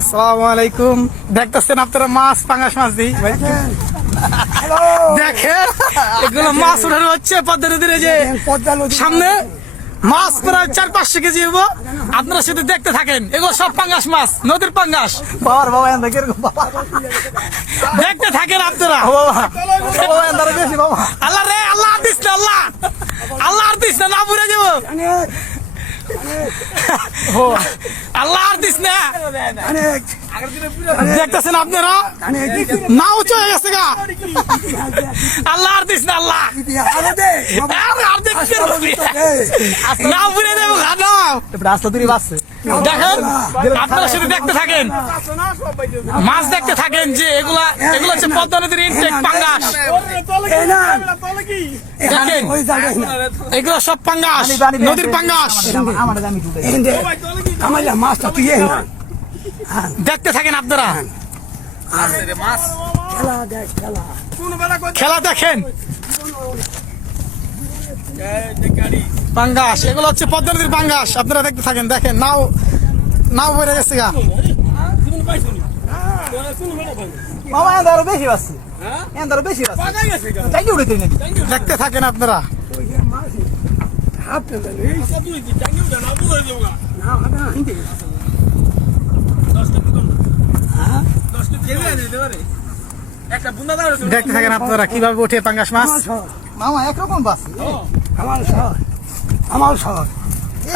আসসালামু আলাইকুম। দেখতেছেন আপনারা মাছ, পাঙ্গাস মাছ দিই ভাই। দেখেন এগুলো মাছ উঠানো হচ্ছে পদ্মা নদীর, যে সামনে মাছ প্রায় 400-500 কেজি হবো। আপনারা শুধু দেখতে থাকেন, এগুলো সব পাঙ্গাস মাছ, নদীর পাঙ্গাস। দেখতে থাকেন আপনারা। আল্লাহ রে, আল্লাহ আর দিস না, আল্লাহ আল্লাহ আর দিস না, না বুড়ে যাবো। আল্লাহ আর দিস না। দেখতেছেন আপনারা নাও চলে গেছে গা। আল্লাহ আর দিস না, আল্লাহ না বুড়ে যাবো। দেখেন আপনারা শুধু দেখতে থাকেন, মাছ দেখতে থাকেন, যে এগুলা হচ্ছে পদ্মা নদীর ইনটেক পাঙ্গাস। দেখেন এগুলো সব পাঙ্গাস, নদীর পাঙ্গাস। দেখতে থাকেন আপনারা, খেলা দেখেন। পাঙ্গাস এগুলো হচ্ছে পদ্মা নদীর পাঙ্গাস। আপনারা দেখতে থাকেন। দেখেন নাও বেড়ে গেছে গা। দেখতে থাকেন আপনারা। দেখতে থাকেন আপনারা কিভাবে ওঠে পাঙ্গাস মাছ। মামা একরকম বাস আমার শহর, আমার শহর,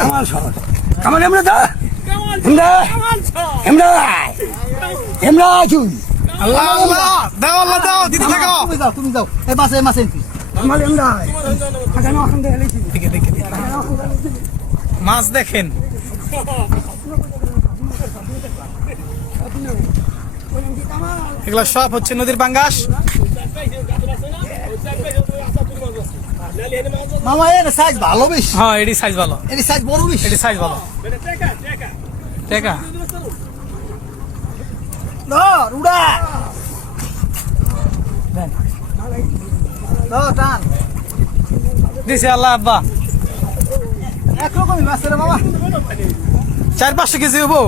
আমার শহর, আমার এমরা দা এমরা এমরা এমরা চুই। আল্লাহ আল্লাহ দাও, আল্লাহ দাও, দিতে থাকো। তুমি যাও এই মাসে মাসে আমার এমরা আগানো এখন দেখাইছি। মাছ দেখেন। এগুলো সব হচ্ছে নদীর পাঙ্গাস। মামা এর সাইজ ভালো বেশি। হ্যাঁ এটি সাইজ ভালো, এর সাইজ বড় বেশি। এটি সাইজ ভালো। টেকা ধর উড়া ধর টান দিছে আল্লাহ আব্বা। একরকমই মাছ রে মামা। 400-500 কেজি হবো।